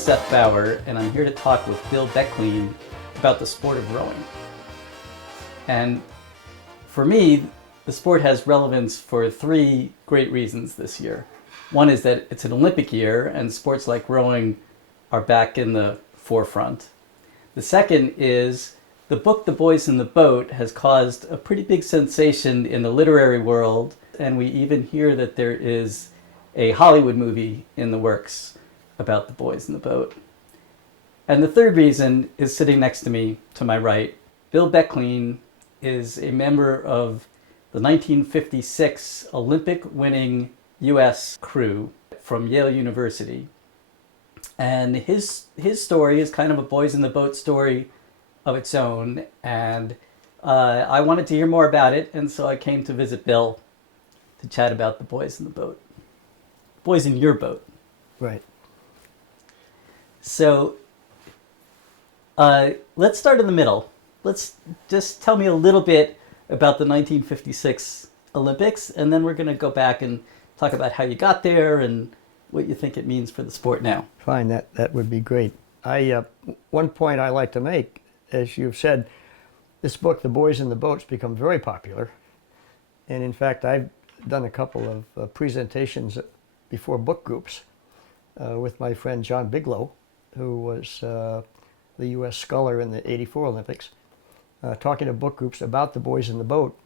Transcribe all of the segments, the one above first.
Seth Bauer, and I'm here to talk with Bill Becklean about the sport of rowing. And for me, the sport has relevance for three great reasons this year. One is that it's an Olympic year, and sports like rowing are back in the forefront. The second is the book The Boys in the Boat has caused a pretty big sensation in the literary world, and we even hear that there is a Hollywood movie in the works about the boys in the boat. And the third reason is sitting next to me, to my right. Bill Becklean is a member of the 1956 Olympic-winning U.S. crew from Yale University. And his story is kind of a boys in the boat story of its own. And I wanted to hear more about it, and so I came to visit Bill to chat about the boys in the boat. Boys in your boat. Right. So let's start in the middle. Let's just tell me a little bit about the 1956 Olympics, and then we're going to go back and talk about how you got there and what you think it means for the sport now. Fine, that would be great. One point I like to make, as you've said, this book, The Boys in the Boat's become very popular. And in fact, I've done a couple of presentations before book groups with my friend John Bigelow, who was the U.S. sculler in the '84 Olympics, talking to book groups about the boys in the boat.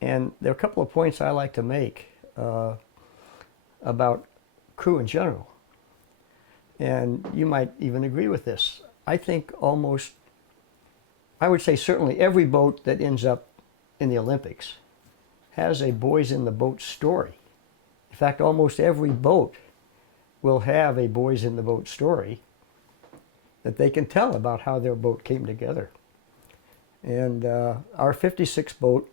And there are a couple of points I like to make about crew in general. And you might even agree with this. I think I would say certainly every boat that ends up in the Olympics has a boys in the boat story. In fact, almost every boat will have a boys in the boat story that they can tell about how their boat came together. And our 56 boat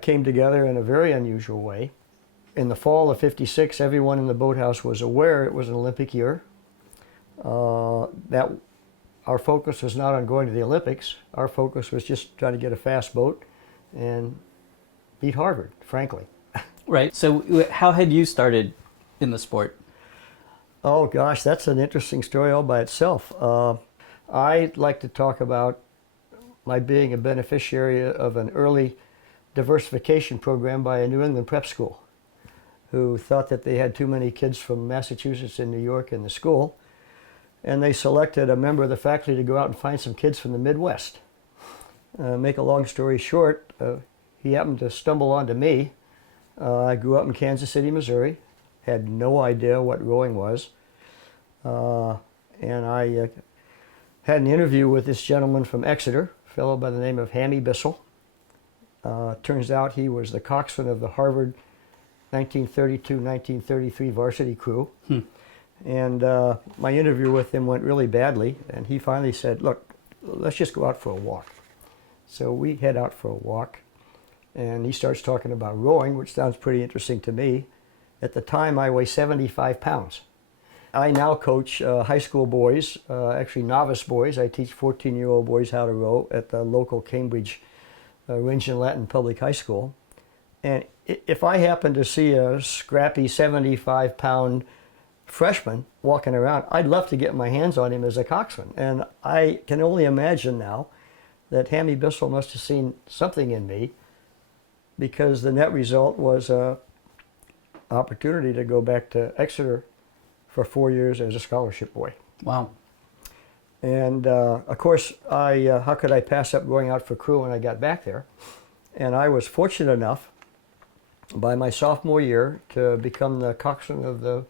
came together in a very unusual way. In the fall of '56, everyone in the boathouse was aware it was an Olympic year, that our focus was not on going to the Olympics. Our focus was just trying to get a fast boat and beat Harvard, frankly. Right. So how had you started in the sport? Oh gosh, that's an interesting story all by itself. I'd like to talk about my being a beneficiary of an early diversification program by a New England prep school, who thought that they had too many kids from Massachusetts and New York in the school, and they selected a member of the faculty to go out and find some kids from the Midwest. Make a long story short, he happened to stumble onto me. I grew up in Kansas City, Missouri, had no idea what rowing was, and I had an interview with this gentleman from Exeter, a fellow by the name of Hammy Bissell. Turns out he was the coxswain of the Harvard 1932-1933 varsity crew. And my interview with him went really badly, and he finally said, look, let's just go out for a walk. So we head out for a walk, and he starts talking about rowing, which sounds pretty interesting to me. At the time, I weigh 75 pounds. I now coach high school boys, actually novice boys. I teach 14-year-old boys how to row at the local Cambridge Range and Latin Public High School. And if I happen to see a scrappy 75-pound freshman walking around, I'd love to get my hands on him as a coxswain. And I can only imagine now that Hammy Bissell must have seen something in me, because the net result was an opportunity to go back to Exeter for 4 years as a scholarship boy. Wow. And of course, how could I pass up going out for crew when I got back there? And I was fortunate enough by my sophomore year to become the coxswain of the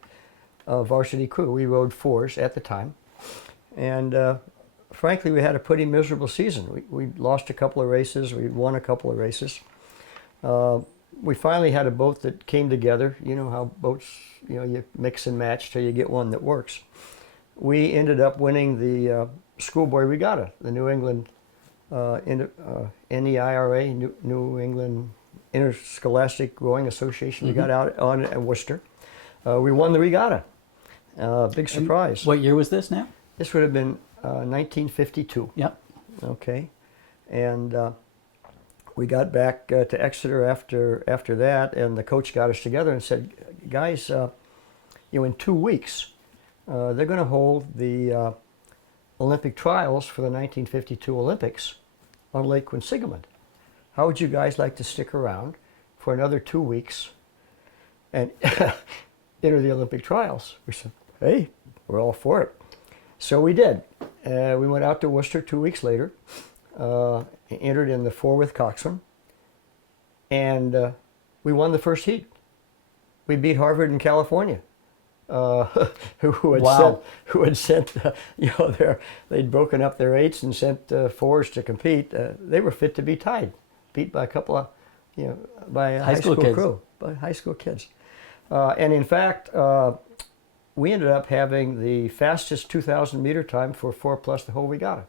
varsity crew. We rowed fours at the time. And frankly, we had a pretty miserable season. We lost a couple of races, we won a couple of races. We finally had a boat that came together. You know how boats, you mix and match till you get one that works. We ended up winning the schoolboy regatta, the New England NEIRA, New England Interscholastic Rowing Association. We got out on at Worcester. We won the regatta. Big surprise. And what year was this now? This would have been 1952. Yep. Okay. And we got back to Exeter after that, and the coach got us together and said, guys, in 2 weeks, they're going to hold the Olympic trials for the 1952 Olympics on Lake Quinsigamond. How would you guys like to stick around for another 2 weeks and enter the Olympic trials? We said, hey, we're all for it. So we did. We went out to Worcester 2 weeks later, entered in the 4 with coxswain, and we won the first heat. We beat Harvard in California, who had sent they'd broken up their 8s and sent 4s to compete. They were fit to be tied, beat by a couple of, by a high school kids. crew, by high school kids. And in fact, we ended up having the fastest 2,000 meter time for 4 plus the whole regatta.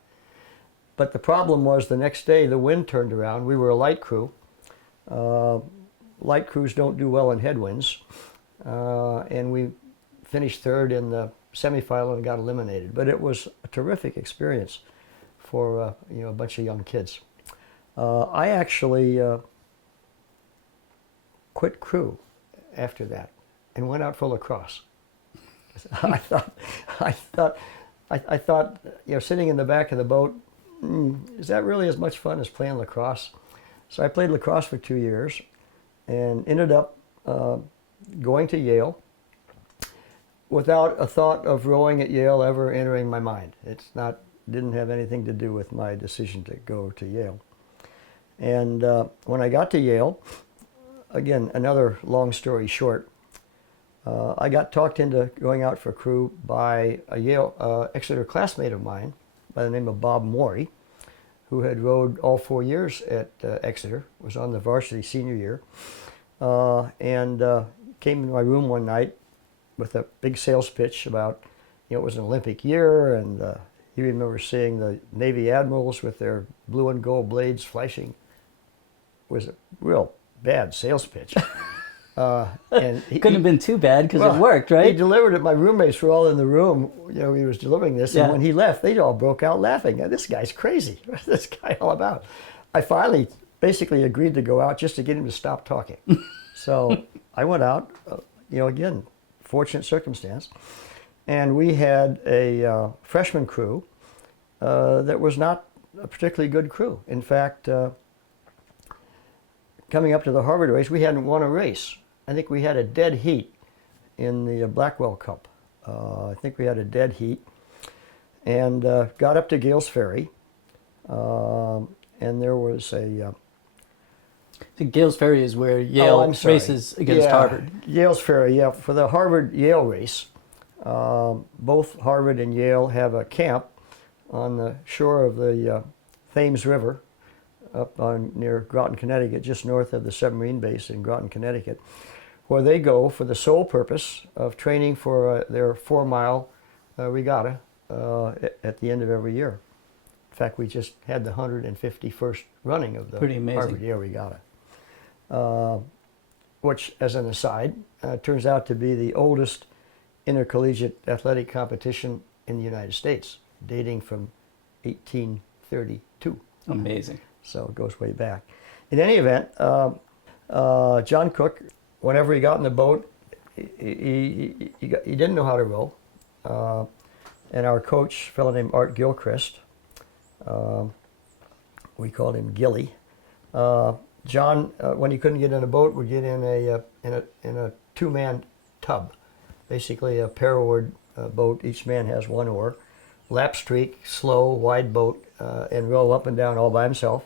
But the problem was the next day the wind turned around. We were a light crew. Light crews don't do well in headwinds, and we finished 3rd in the semifinal and got eliminated. But it was a terrific experience for a bunch of young kids. I actually quit crew after that and went out for lacrosse. I thought, sitting in the back of the boat, is that really as much fun as playing lacrosse? So I played lacrosse for 2 years and ended up going to Yale without a thought of rowing at Yale ever entering my mind. Didn't have anything to do with my decision to go to Yale. And when I got to Yale, again, another long story short, I got talked into going out for crew by a Yale Exeter classmate of mine by the name of Bob Morey, who had rowed all 4 years at Exeter, was on the varsity senior year, and came into my room one night with a big sales pitch about, it was an Olympic year, and he remembers seeing the Navy admirals with their blue and gold blades flashing. It was a real bad sales pitch. And Couldn't have been too bad because it worked, right? He delivered it. My roommates were all in the room. He was delivering this, and when he left, they all broke out laughing. This guy's crazy. What's this guy all about? I finally basically agreed to go out just to get him to stop talking. So I went out. Again, fortunate circumstance, and we had a freshman crew that was not a particularly good crew. In fact, coming up to the Harvard race, we hadn't won a race. I think we had a dead heat in the Blackwell Cup. I think we had a dead heat, and got up to Gales Ferry, and there was a... I think Gales Ferry is where Yale races against Harvard. Gales Ferry, for the Harvard-Yale race. Both Harvard and Yale have a camp on the shore of the Thames River up near Groton, Connecticut, just north of the submarine base in Groton, Connecticut, where they go for the sole purpose of training for their 4-mile regatta at the end of every year. In fact, we just had the 151st running of the Harvard-Yale regatta, which, as an aside, turns out to be the oldest intercollegiate athletic competition in the United States, dating from 1832. Amazing. So it goes way back. In any event, John Cook, whenever he got in the boat, he didn't know how to row. And our coach, a fellow named Art Gilchrist, we called him Gilly. John, when he couldn't get in a boat, would get in a 2-man tub, basically a pair-oared boat. Each man has 1 oar, lap streak, slow, wide boat, and row up and down all by himself.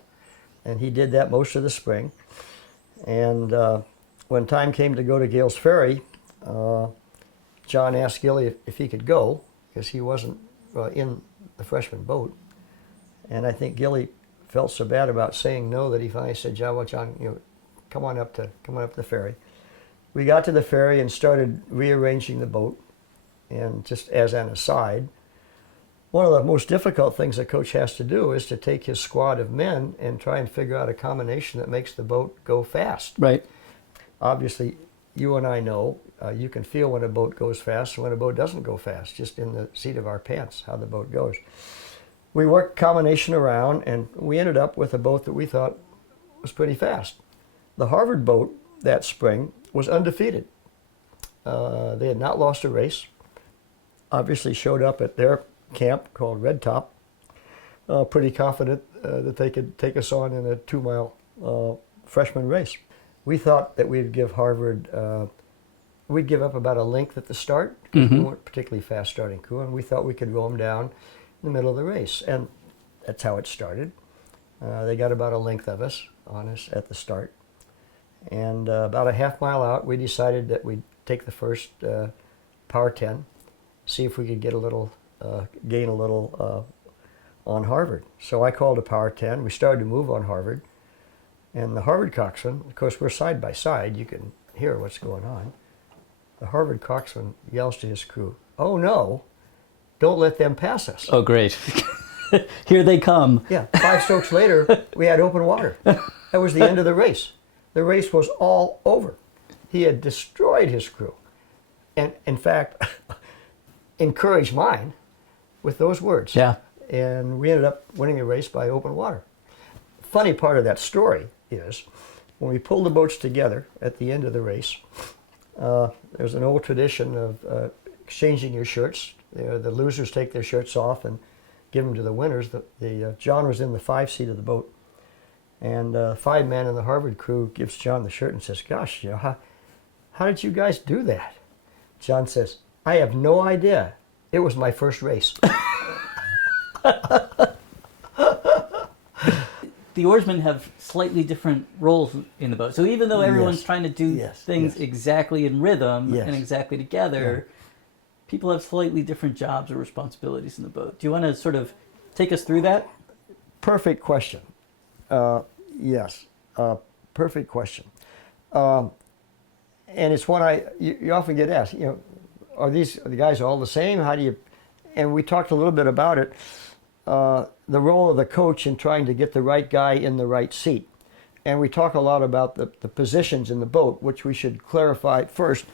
And he did that most of the spring. And when time came to go to Gales Ferry, John asked Gilly if he could go, because he wasn't in the freshman boat. And I think Gilly felt so bad about saying no that he finally said, John, come on up to the ferry. We got to the ferry and started rearranging the boat. And just as an aside, one of the most difficult things a coach has to do is to take his squad of men and try and figure out a combination that makes the boat go fast. Right. Obviously, you and I know you can feel when a boat goes fast and when a boat doesn't go fast, just in the seat of our pants, how the boat goes. We worked combination around, and we ended up with a boat that we thought was pretty fast. The Harvard boat that spring was undefeated. They had not lost a race. obviously showed up at their camp called Red Top, pretty confident that they could take us on in a 2-mile freshman race. We thought that we'd give Harvard, we'd give up about a length at the start because we weren't particularly fast starting crew, and we thought we could roll them down in the middle of the race. And that's how it started. They got about a length of us on us at the start. And about a half-mile out, we decided that we'd take the first power 10, see if we could get a little, gain a little on Harvard. So I called a power 10. We started to move on Harvard. And the Harvard coxswain, of course, we're side by side. You can hear what's going on. The Harvard coxswain yells to his crew, "Oh no, don't let them pass us." Oh, great. Here they come. Yeah, 5 strokes later, we had open water. That was the end of the race. The race was all over. He had destroyed his crew. And in fact, encouraged mine with those words. Yeah. And we ended up winning the race by open water. Funny part of that story is when we pulled the boats together at the end of the race, there's an old tradition of exchanging your shirts. The losers take their shirts off and give them to the winners. John was in the 5 seat of the boat, and 5 man in the Harvard crew gives John the shirt and says, "Gosh, how did you guys do that?" John says, "I have no idea. It was my first race." The oarsmen have slightly different roles in the boat. So even though everyone's trying to do things exactly in rhythm and exactly together, people have slightly different jobs or responsibilities in the boat. Do you want to sort of take us through that? Perfect question. Yes, perfect question. And it's one you often get asked, are the guys all the same? How do you, and we talked a little bit about it, the role of the coach in trying to get the right guy in the right seat. And we talk a lot about the positions in the boat, which we should clarify first.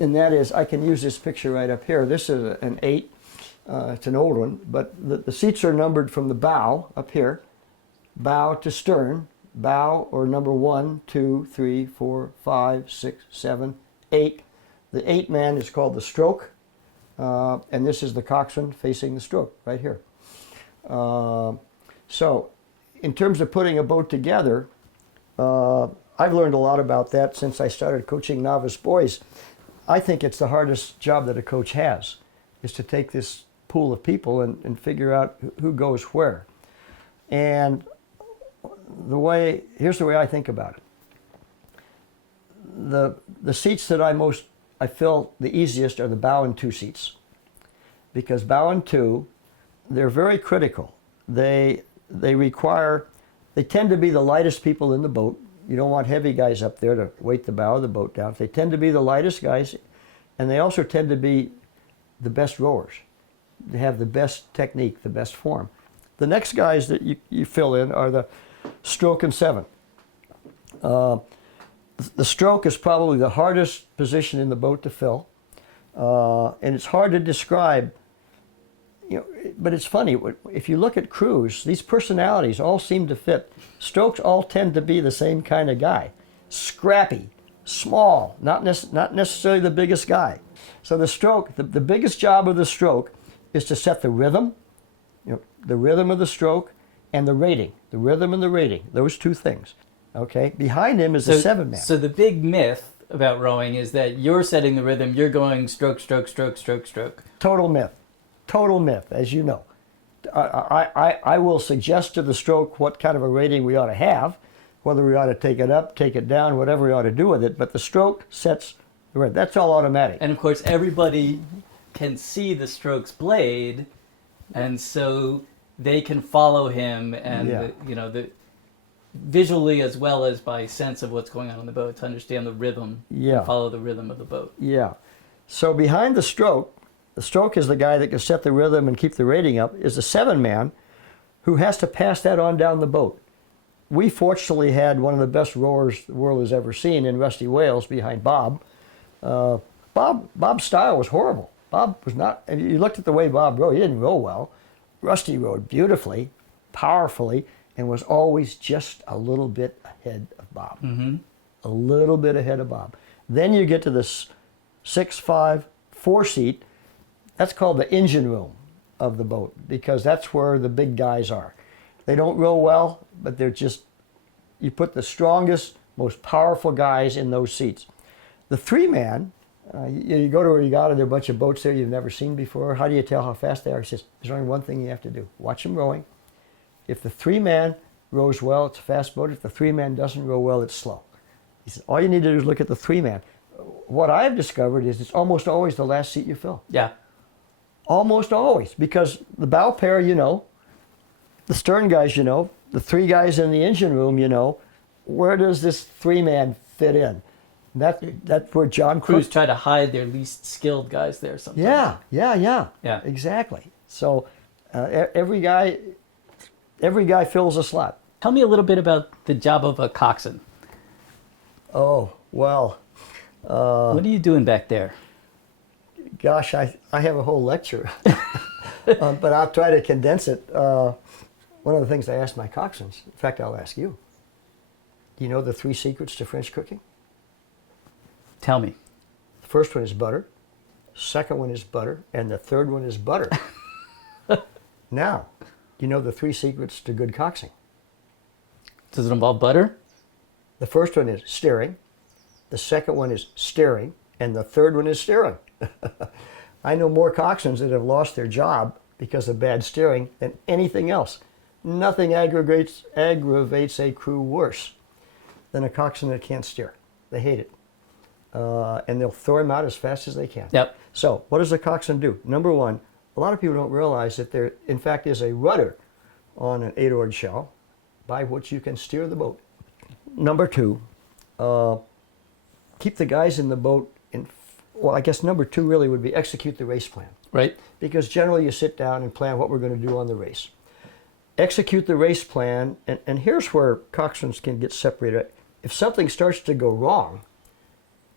And that is, I can use this picture right up here. This is an 8. It's an old one, but the seats are numbered from the bow up here, bow to stern, bow or number 1, 2, 3, 4, 5, 6, 7, 8. The 8 man is called the stroke, and this is the coxswain facing the stroke right here. So in terms of putting a boat together, I've learned a lot about that since I started coaching novice boys. I think it's the hardest job that a coach has, is to take this pool of people and figure out who goes where. And here's the way I think about it. The seats that I feel the easiest are the bow and 2 seats. Because bow and 2, they're very critical. They tend to be the lightest people in the boat. You don't want heavy guys up there to weight the bow of the boat down. They tend to be the lightest guys, and they also tend to be the best rowers. They have the best technique, the best form. The next guys that you fill in are the stroke and 7. The stroke is probably the hardest position in the boat to fill, and it's hard to describe. But it's funny, if you look at crews, these personalities all seem to fit. Strokes all tend to be the same kind of guy. Scrappy, small, not necessarily the biggest guy. So the stroke, the biggest job of the stroke is to set the rhythm, the rhythm of the stroke, and the rating. The rhythm and the rating, those 2 things. Okay, behind him is the 7 man. So the big myth about rowing is that you're setting the rhythm, you're going stroke, stroke, stroke, stroke, stroke. Total myth. Total myth, as you know. I will suggest to the stroke what kind of a rating we ought to have, whether we ought to take it up, take it down, whatever we ought to do with it, but the stroke sets the rhythm. That's all automatic. And of course, everybody can see the stroke's blade, and so they can follow him, and visually as well as by sense of what's going on the boat to understand the rhythm, and follow the rhythm of the boat. Yeah. So behind the stroke is the guy that can set the rhythm and keep the rating up, is the 7 man who has to pass that on down the boat. We fortunately had one of the best rowers the world has ever seen in Rusty Wales behind Bob. Bob's style was horrible. Bob was not, and you looked at the way Bob rowed, he didn't row well. Rusty rowed beautifully, powerfully, and was always just a little bit ahead of Bob. Mm-hmm. A little bit ahead of Bob. Then you get to the 6, 5, 4 seat. That's called the engine room of the boat because that's where the big guys are. They don't row well, but they're just, you put the strongest, most powerful guys in those seats. The three-man, you go to a regatta, there are a bunch of boats there you've never seen before. How do you tell how fast they are? He says, there's only one thing you have to do. Watch them rowing. If the three-man rows well, it's a fast boat. If the three-man doesn't row well, it's slow. He says, all you need to do is look at the three-man. What I've discovered is it's almost always the last seat you fill. Yeah. Almost always, because the bow pair, you know, the stern guys, you know, the three guys in the engine room, you know, where does this three-man fit in? That's where John Crews Cook. try to hide their least skilled guys there sometimes. Yeah, exactly. So every guy fills a slot. Tell me a little bit about the job of a coxswain. Oh, well, What are you doing back there? gosh, I have a whole lecture, but I'll try to condense it. One of the things I ask my coxswains, in fact, I'll ask you, do you know the 3 secrets to French cooking? Tell me. The first one is butter, second one is butter, and the third one is butter. Now, do you know the 3 secrets to good coxing? Does it involve butter? The first one is stirring, the second one is stirring, and the third one is stirring. I know more coxswains that have lost their job because of bad steering than anything else. Nothing aggravates a crew worse than a coxswain that can't steer. They hate it. And they'll throw him out as fast as they can. Yep. So what does a coxswain do? Number one, a lot of people don't realize that there, in fact, is a rudder on an 8-oared shell by which you can steer the boat. Number two, keep the guys in the boat in, well, I guess number two really would be execute the race plan. Right. Because generally you sit down and plan what we're going to do on the race. Execute the race plan, and here's where coxswains can get separated. If something starts to go wrong,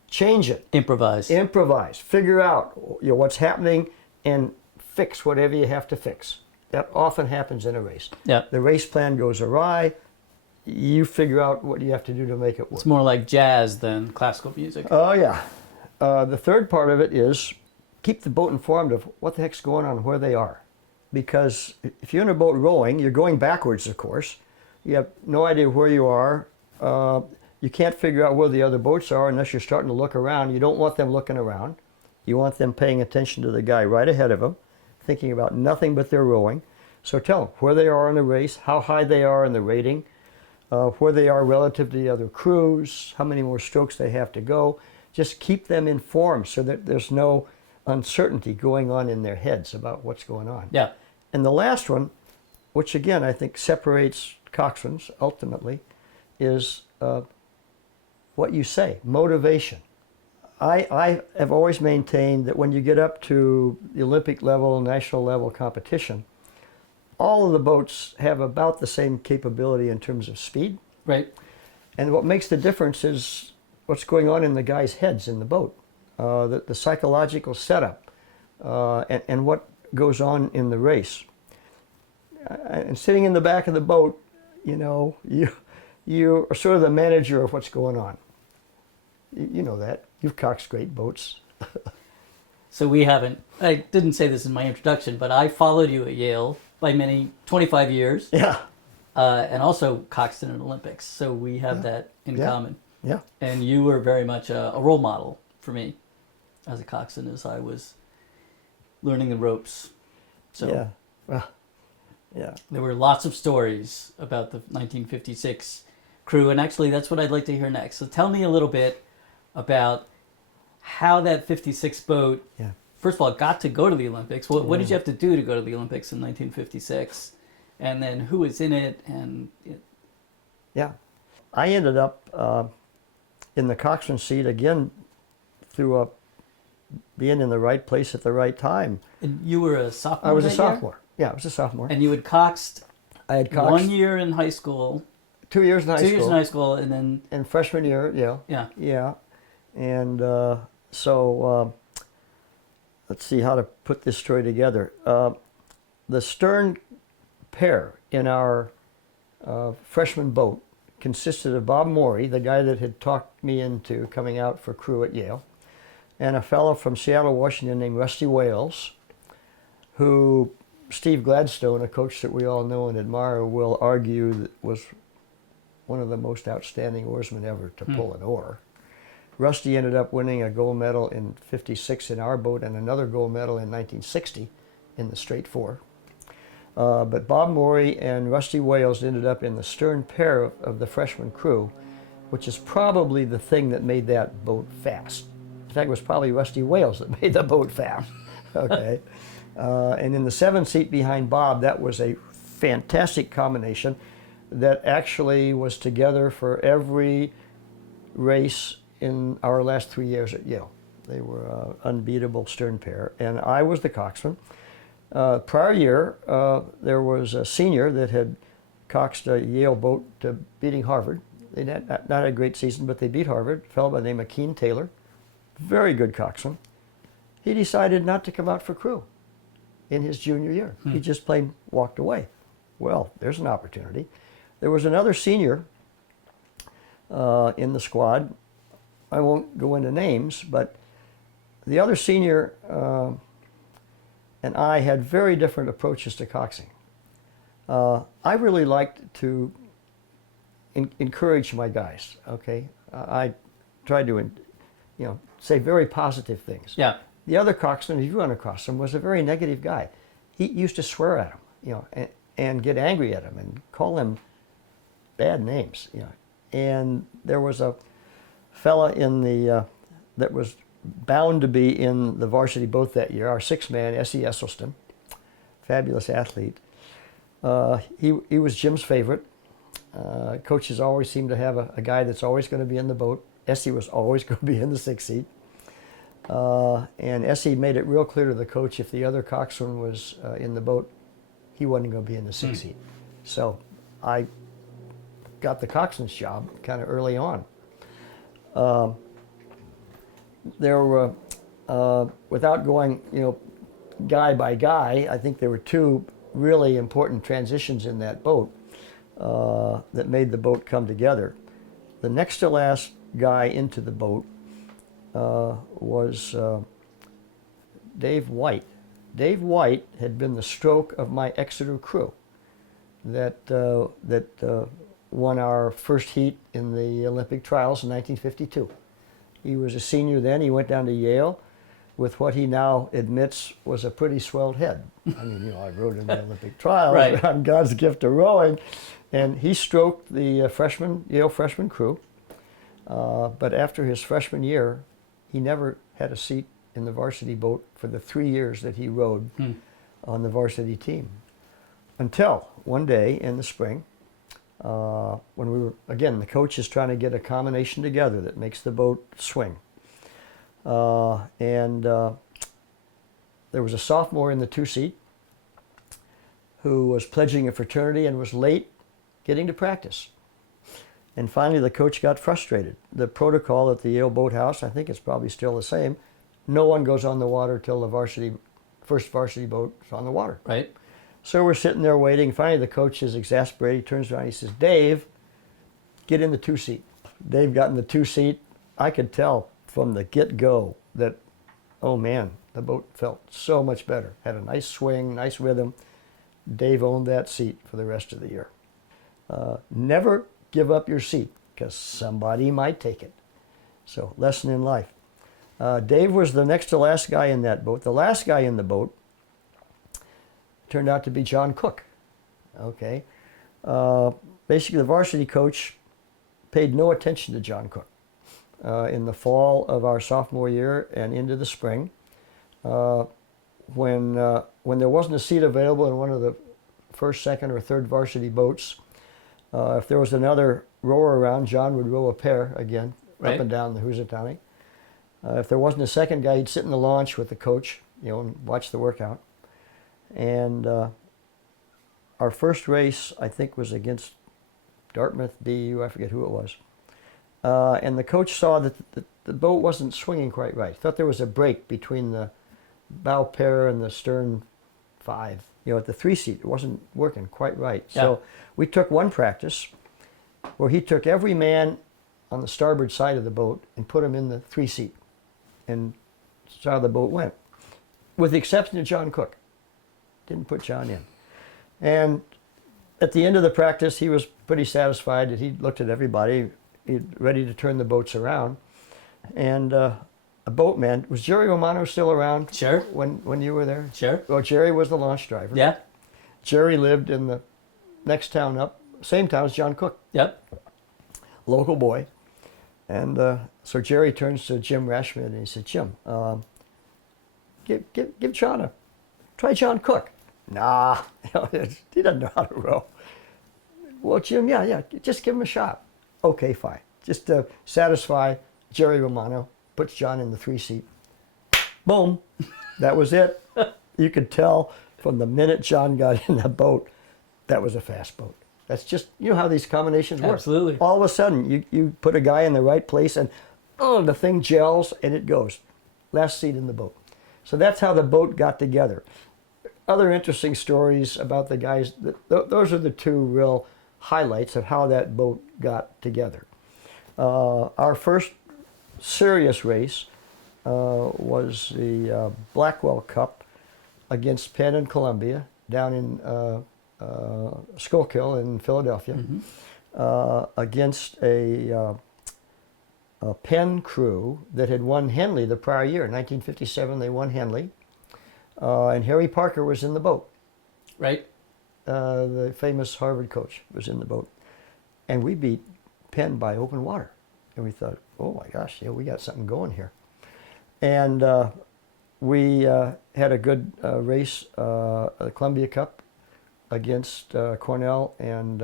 change it. Improvise. Improvise. Figure out what's happening and fix whatever you have to fix. That often happens in a race. Yeah. The race plan goes awry. You figure out what you have to do to make it work. It's more like jazz than classical music. Oh, yeah. The third part of it is keep the boat informed of what the heck's going on, where they are. Because if you're in a boat rowing, you're going backwards, of course. You have no idea where you are. You can't figure out where the other boats are unless you're starting to look around. You don't want them looking around. You want them paying attention to the guy right ahead of them, thinking about nothing but their rowing. So tell them where they are in the race, how high they are in the rating, where they are relative to the other crews, how many more strokes they have to go. Just keep them informed so that there's no uncertainty going on in their heads about what's going on. Yeah. And the last one, which again I think separates coxswains ultimately, is what you say, motivation. I have always maintained that when you get up to the Olympic level, national level competition, all of the boats have about the same capability in terms of speed. Right. And what makes the difference is what's going on in the guys' heads in the boat, the psychological setup, and what goes on in the race. And sitting in the back of the boat, you are sort of the manager of what's going on. You know that. You've coxed great boats. So we haven't, I didn't say this in my introduction, but I followed you at Yale by 25 years. Yeah. And also coxed in an Olympics. So we have that in common. Yeah. And you were very much a role model for me as a coxswain as I was learning the ropes. So Yeah. Well, yeah. there were lots of stories about the 1956 crew, and actually that's what I'd like to hear next. So tell me a little bit about how that 56 boat, Yeah. first of all, got to go to the Olympics. What did you have to do to go to the Olympics in 1956? And then who was in it? And Yeah. I ended up in the coxswain seat again through being in the right place at the right time. and you were a sophomore. I was a that year? sophomore. Yeah, I was a sophomore. And you had coxed I had coxed 1 year in high school, 2 years in high 2 school. years in high school, and then And freshman year, yeah, yeah. And so let's see how to put this story together. The stern pair in our freshman boat consisted of Bob Morey, the guy that had talked me into coming out for crew at Yale, and a fellow from Seattle, Washington named Rusty Wales, who Steve Gladstone, a coach that we all know and admire, will argue that was one of the most outstanding oarsmen ever to pull an oar. Rusty ended up winning a gold medal in '56 in our boat and another gold medal in 1960 in the straight four. But Bob Morey and Rusty Wales ended up in the stern pair of the freshman crew, which is probably the thing that made that boat fast. In fact, it was probably Rusty Wales that made the boat fast. Okay. And in the 7th seat behind Bob, that was a fantastic combination that actually was together for every race in our last 3 years at Yale. They were an unbeatable stern pair, and I was the coxswain. Prior year, there was a senior that had coxed a Yale boat to beating Harvard. They had not had a great season, but they beat Harvard, a fellow by the name of Keen Taylor. Very good coxswain. He decided not to come out for crew in his junior year. He just plain walked away. Well, there's an opportunity. There was another senior in the squad. I won't go into names, but the other senior and I had very different approaches to coxing. I really liked to encourage my guys. Okay, I tried to, say very positive things. Yeah. The other coxswain, if you run across him, was a very negative guy. He used to swear at him, and get angry at him and call him bad names, And there was a fella in the that was bound to be in the varsity boat that year, our 6-man, S.E. Esselstyn, fabulous athlete. He was Jim's favorite. Coaches always seem to have a guy that's always going to be in the boat. S.E. was always going to be in the 6th seat. And S.E. made it real clear to the coach if the other coxswain was in the boat, he wasn't going to be in the 6th seat. So I got the coxswain's job kind of early on. There were, without going, guy by guy, I think there were 2 really important transitions in that boat that made the boat come together. The next to last guy into the boat was Dave White. Dave White had been the stroke of my Exeter crew that won our first heat in the Olympic trials in 1952. He was a senior then. He went down to Yale with what he now admits was a pretty swelled head. I mean, I rowed in the Olympic trials. Right. I'm God's gift to rowing. And he stroked the Yale freshman crew. But after his freshman year, he never had a seat in the varsity boat for the 3 years that he rowed on the varsity team. Until one day in the spring, when we were, again, the coach is trying to get a combination together that makes the boat swing. And there was a sophomore in the 2 seat who was pledging a fraternity and was late getting to practice. And finally the coach got frustrated. The protocol at the Yale Boathouse, I think it's probably still the same, no one goes on the water till the first varsity boat is on the water. Right. So we're sitting there waiting. Finally, the coach is exasperated. He turns around. He says, "Dave, get in the 2 seat." Dave got in the 2 seat. I could tell from the get-go that, oh man, the boat felt so much better. Had a nice swing, nice rhythm. Dave owned that seat for the rest of the year. Never give up your seat because somebody might take it. So, lesson in life. Dave was the next to last guy in that boat. The last guy in the boat turned out to be John Cook. Okay. Basically, the varsity coach paid no attention to John Cook. In the fall of our sophomore year and into the spring, when there wasn't a seat available in one of the first, second, or third varsity boats, if there was another rower around, John would row a pair again, Right. up and down the Housatonic. If there wasn't a second guy, he'd sit in the launch with the coach, and watch the workout. And our first race, I think, was against Dartmouth BU, I forget who it was. And the coach saw that the boat wasn't swinging quite right. Thought there was a break between the bow pair and the stern 5. At the 3 seat, it wasn't working quite right. Yeah. So we took one practice where he took every man on the starboard side of the boat and put him in the 3 seat and saw how the boat went, with the exception of John Cook. Didn't put John in. And at the end of the practice, he was pretty satisfied that he looked at everybody, ready to turn the boats around. And a boatman, was Jerry Romano still around? Sure. When you were there? Sure. Well, Jerry was the launch driver. Yeah. Jerry lived in the next town up, same town as John Cook, Yep. local boy. And so Jerry turns to Jim Rashman and he said, Jim, give John try John Cook. Nah, he doesn't know how to row. Well, Jim, yeah, just give him a shot. Okay, fine. Just to satisfy Jerry Romano, puts John in the 3-seat. Boom, that was it. You could tell from the minute John got in the boat, that was a fast boat. That's just, you know how these combinations work. Absolutely. All of a sudden, you put a guy in the right place and, the thing gels and it goes. Last seat in the boat. So that's how the boat got together. Other interesting stories about the guys, those are the two real highlights of how that boat got together. Our first serious race was the Blackwell Cup against Penn and Columbia down in Schuylkill in Philadelphia, against a Penn crew that had won Henley the prior year. In 1957, they won Henley. And Harry Parker was in the boat. Right. The famous Harvard coach was in the boat. And we beat Penn by open water. And we thought, oh my gosh, we got something going here. And we had a good race, the Columbia Cup, against Cornell and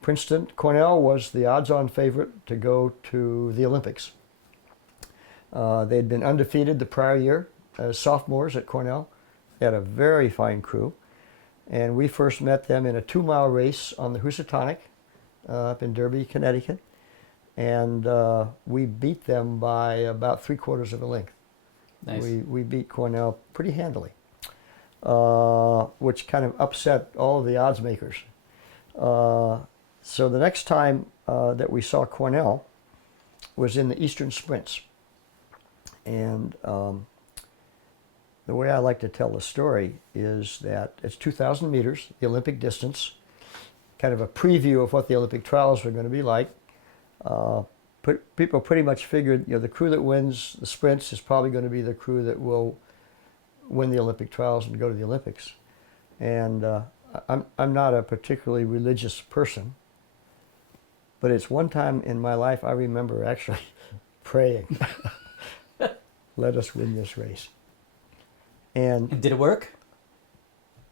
Princeton. Cornell was the odds-on favorite to go to the Olympics. They'd been undefeated the prior year as sophomores at Cornell. They had a very fine crew. And we first met them in a 2-mile race on the Housatonic up in Derby, Connecticut. And we beat them by about 3/4 of a length. Nice. We beat Cornell pretty handily, which kind of upset all of the odds makers. So the next time that we saw Cornell was in the Eastern Sprints. And the way I like to tell the story is that it's 2,000 meters, the Olympic distance, kind of a preview of what the Olympic trials are going to be like. People pretty much figured, the crew that wins the sprints is probably going to be the crew that will win the Olympic trials and go to the Olympics. And I'm not a particularly religious person, but it's one time in my life I remember actually praying, let us win this race. And did it work?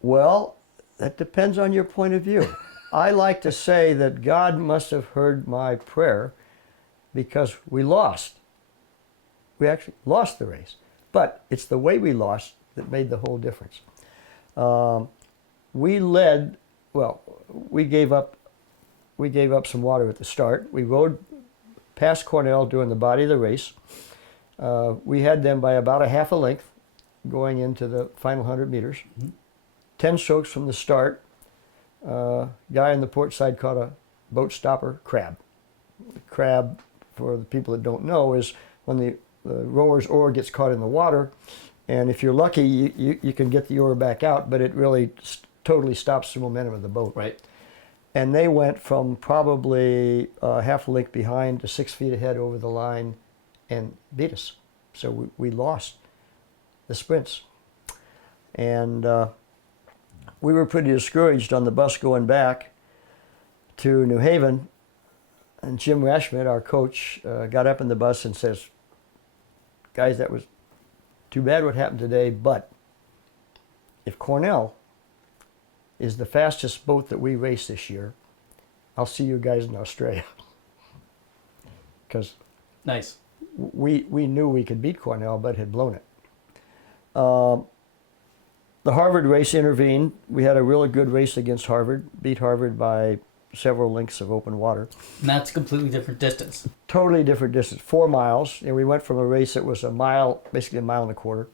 Well, that depends on your point of view. I like to say that God must have heard my prayer because we lost. We actually lost the race. But it's the way we lost that made the whole difference. We led, we gave up some water at the start. We rode past Cornell during the body of the race. We had them by about a half a length going into the final 100 meters. 10 strokes from the start. Guy on the port side caught a boat stopper crab. The crab, for the people that don't know, is when the rower's oar gets caught in the water, and if you're lucky, you can get the oar back out, but it really totally stops the momentum of the boat. Right. And they went from probably half a length behind to 6 feet ahead over the line and beat us. So we lost the sprints. And we were pretty discouraged on the bus going back to New Haven. And Jim Rashman, our coach, got up in the bus and says, guys, that was too bad what happened today, but if Cornell is the fastest boat that we race this year, I'll see you guys in Australia. Because nice. We knew we could beat Cornell, but had blown it. The Harvard race intervened. We had a really good race against Harvard, beat Harvard by several lengths of open water. And that's a completely different distance. Totally different distance, 4 miles. And we went from a race that was a mile, basically a mile and a quarter,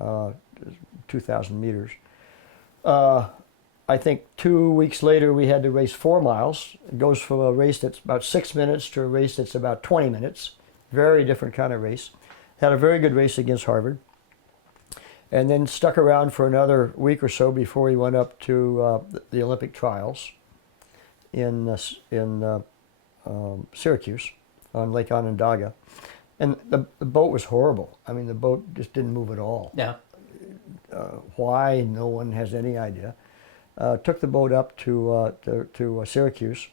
2,000 meters. I think 2 weeks later we had to race 4 miles. It goes from a race that's about 6 minutes to a race that's about 20 minutes. Very different kind of race. Had a very good race against Harvard. and then stuck around for another week or so before he went up to the Olympic trials in Syracuse on Lake Onondaga. And the boat was horrible. I mean, the boat just didn't move at all. Yeah. Why? No one has any idea. Took the boat up to Syracuse,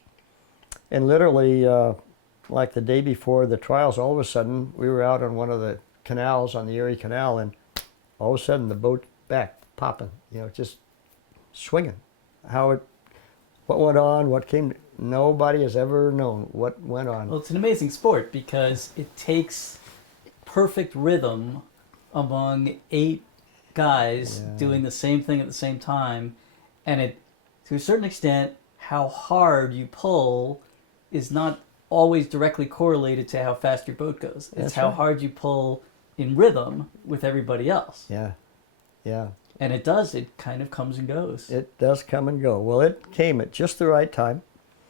and literally, like the day before the trials, all of a sudden we were out on one of the canals on the Erie Canal, and all of a sudden the boat back popping, just swinging. What went on, what came, nobody has ever known what went on. Well, it's an amazing sport because it takes perfect rhythm among 8 guys doing the same thing at the same time, and it, to a certain extent, how hard you pull is not always directly correlated to how fast your boat goes. It's That's how right. hard you pull in rhythm with everybody else. Yeah, yeah. And it kind of comes and goes. It does come and go. Well, it came at just the right time.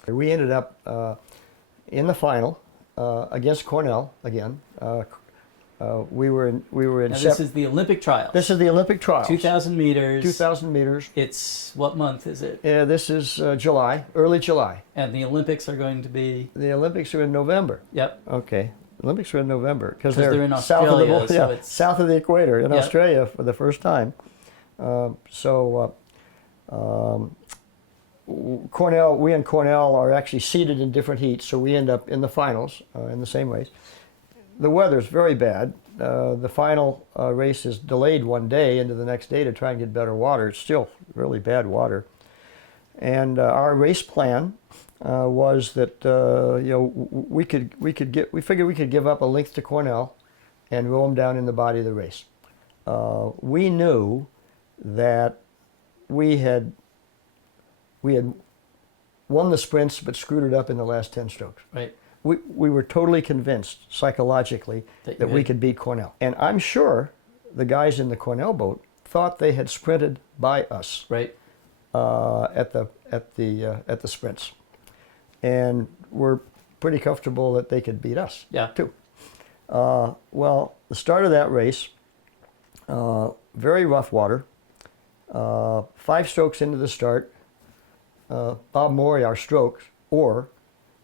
We ended up in the final against Cornell again. We were in. Now, this is the Olympic trials. This is the Olympic trials. 2,000 meters. 2,000 meters. It's, what month is it? Yeah, this is July, early July. And the Olympics are going to be... The Olympics are in November. Yep. Okay. Olympics are in November because they're in south Australia, of the so it's... south of the equator in Yep. Australia for the first time. Cornell, we and Cornell are actually seated in different heats, so we end up in the finals in the same ways. The weather's very bad. The final race is delayed one day into the next day to try and get better water. It's still really bad water. And our race plan was that we figured we could give up a length to Cornell and row them down in the body of the race. We knew that we had won the sprints but screwed it up in the last 10 strokes. Right. We were totally convinced psychologically that we could beat Cornell. And I'm sure the guys in the Cornell boat thought they had sprinted by us. Right. At the sprints, and we're pretty comfortable that they could beat us. Yeah. Too. Well, the start of that race, very rough water. 5 strokes into the start, Bob Morey, our oar,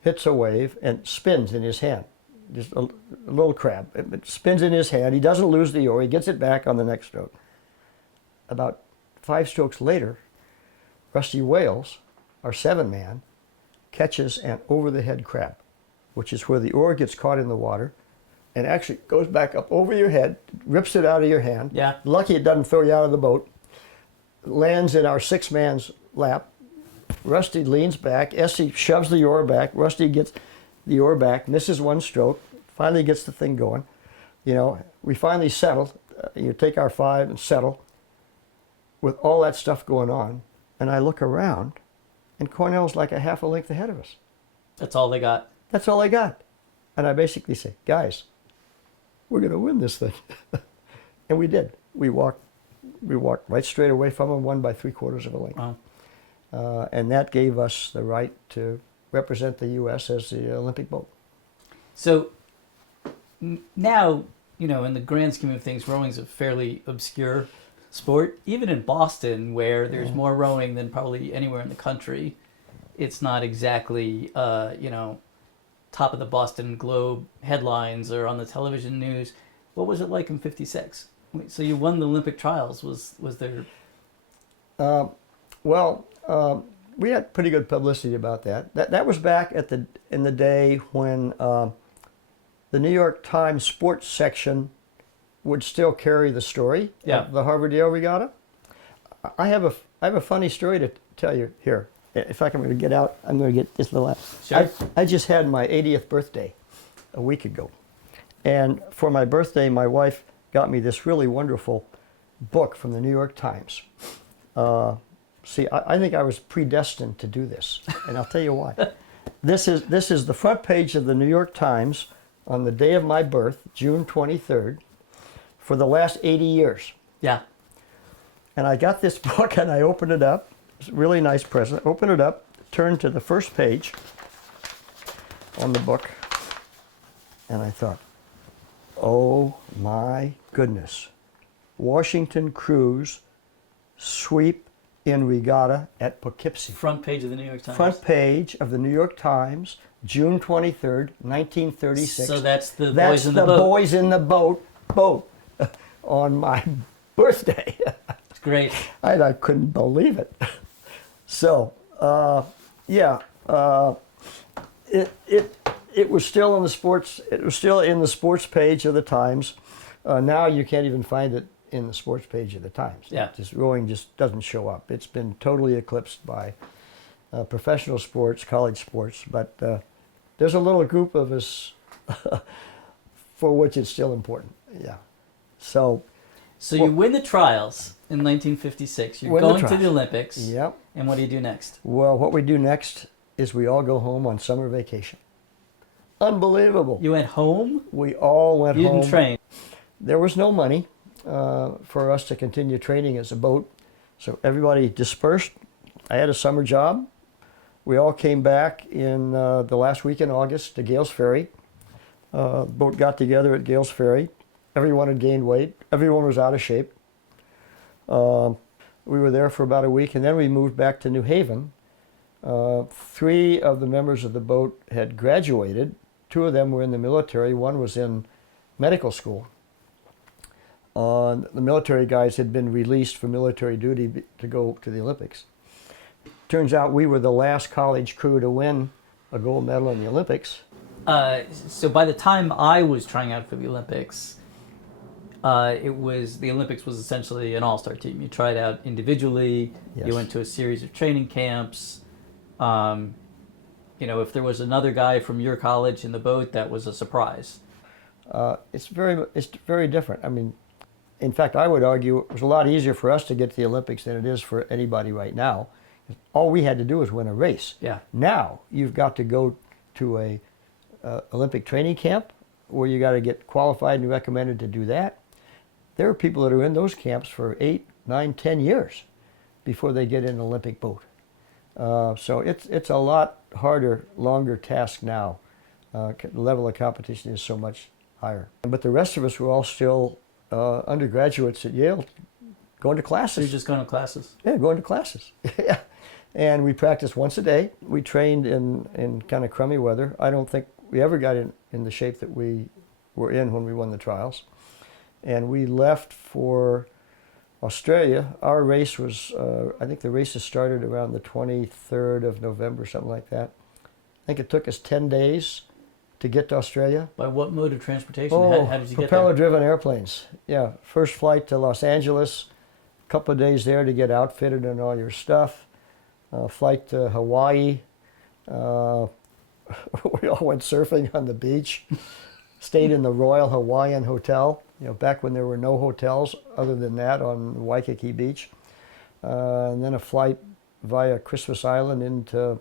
hits a wave and spins in his hand. Just a little crab. It spins in his hand. He doesn't lose the oar. He gets it back on the next stroke. About 5 strokes later, Rusty Wales, our 7-man, catches an over-the-head crab, which is where the oar gets caught in the water and actually goes back up over your head, rips it out of your hand. Yeah. Lucky it doesn't throw you out of the boat. Lands in our 6-man's lap. Rusty leans back. Essie shoves the oar back. Rusty gets the oar back, misses 1 stroke, finally gets the thing going. We finally settled. You take our 5 and settle with all that stuff going on. And I look around, and Cornell's like a half a length ahead of us. That's all they got. That's all I got. And I basically say, guys, we're going to win this thing. And we did. We walked right straight away from them, won by 3/4 of a length. Wow. And that gave us the right to represent the U.S. as the Olympic boat. So now, in the grand scheme of things, rowing's a fairly obscure sport. Even in Boston, where there's more rowing than probably anywhere in the country, it's not exactly, top of the Boston Globe headlines or on the television news. What was it like in '56? So you won the Olympic trials. Was there? We had pretty good publicity about that. That was back in the day when the New York Times sports section would still carry the story of the Harvard Yale Regatta. I have a funny story to tell you here. In fact, I'm going to get out. I'm going to get this little out. Sure. I just had my 80th birthday a week ago, and for my birthday, my wife got me this really wonderful book from the New York Times. See, I think I was predestined to do this, and I'll tell you why. This is the front page of the New York Times on the day of my birth, June 23rd, for the last 80 years. Yeah. And I got this book and I opened it up. It's a really nice present. Open it up, turn to the first page on the book, and I thought, oh my goodness, Washington Crews sweep in regatta at Poughkeepsie. Front page of the New York Times. Front page of the New York Times, June 23rd, 1936. So that's the That's boys in the the boat. boys in the boat on my birthday. It's great. I couldn't believe it. So, it was still in the sports. It was still in the sports page of the Times. Now you can't even find it in the sports page of the Times. Yeah. Rowing just doesn't show up. It's been totally eclipsed by professional sports, college sports. But there's a little group of us for which it's still important. Yeah. So you win the trials in 1956. You're Win the going to trials. the Olympics. Yep. And what do you do next? Well, what we do next is we all go home on summer vacation. Unbelievable. You went home? We all went You home. didn't train. There was no money for us to continue training as a boat, so everybody dispersed. I had a summer job. We all came back in the last week in August to Gales Ferry. The boat got together at Gales Ferry. Everyone had gained weight. Everyone was out of shape. We were there for about a week, and then we moved back to New Haven. 3 of the members of the boat had graduated. 2 of them were in the military. 1 was in medical school. The military guys had been released for military duty to go to the Olympics. Turns out we were the last college crew to win a gold medal in the Olympics. So by the time I was trying out for the Olympics, the Olympics was essentially an all-star team. You tried out individually. Yes. You went to a series of training camps. If there was another guy from your college in the boat, that was a surprise. It's very different. I mean, in fact, I would argue it was a lot easier for us to get to the Olympics than it is for anybody right now. All we had to do was win a race. Yeah. Now you've got to go to a Olympic training camp where you got to get qualified and recommended to do that. There are people that are in those camps for 8, 9, 10 years before they get in an Olympic boat. So it's a lot harder, longer task now. The level of competition is so much higher. But the rest of us were all still undergraduates at Yale, going to So classes. you're just going to classes? Yeah, going to classes. Yeah. And we practiced once a day. We trained in kind of crummy weather. I don't think we ever got in the shape that we were in when we won the trials. And we left for Australia. Our race was, I think the races started around the 23rd of November, something like that. I think it took us 10 days to get to Australia. By what mode of transportation? Oh, How did you get there? propeller-driven airplanes. Yeah, first flight to Los Angeles, a couple of days there to get outfitted and all your stuff. Flight to Hawaii. We all went surfing on the beach. Stayed in the Royal Hawaiian Hotel. Back when there were no hotels other than that on Waikiki Beach. And then a flight via Christmas Island into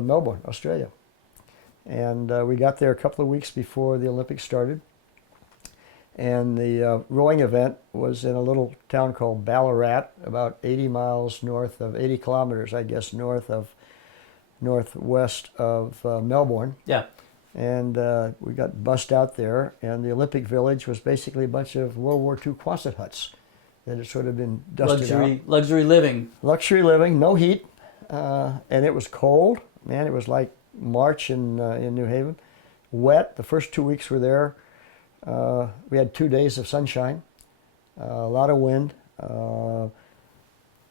Melbourne, Australia. And we got there a couple of weeks before the Olympics started. And the rowing event was in a little town called Ballarat, about 80 kilometers, I guess, northwest of Melbourne. Yeah. And we got bussed out there, and the Olympic Village was basically a bunch of World War II Quonset huts that had sort of been dusted out. Luxury living. Luxury living, no heat, and it was cold. Man, it was like March in New Haven. Wet. The first 2 weeks were there. We had 2 days of sunshine, a lot of wind.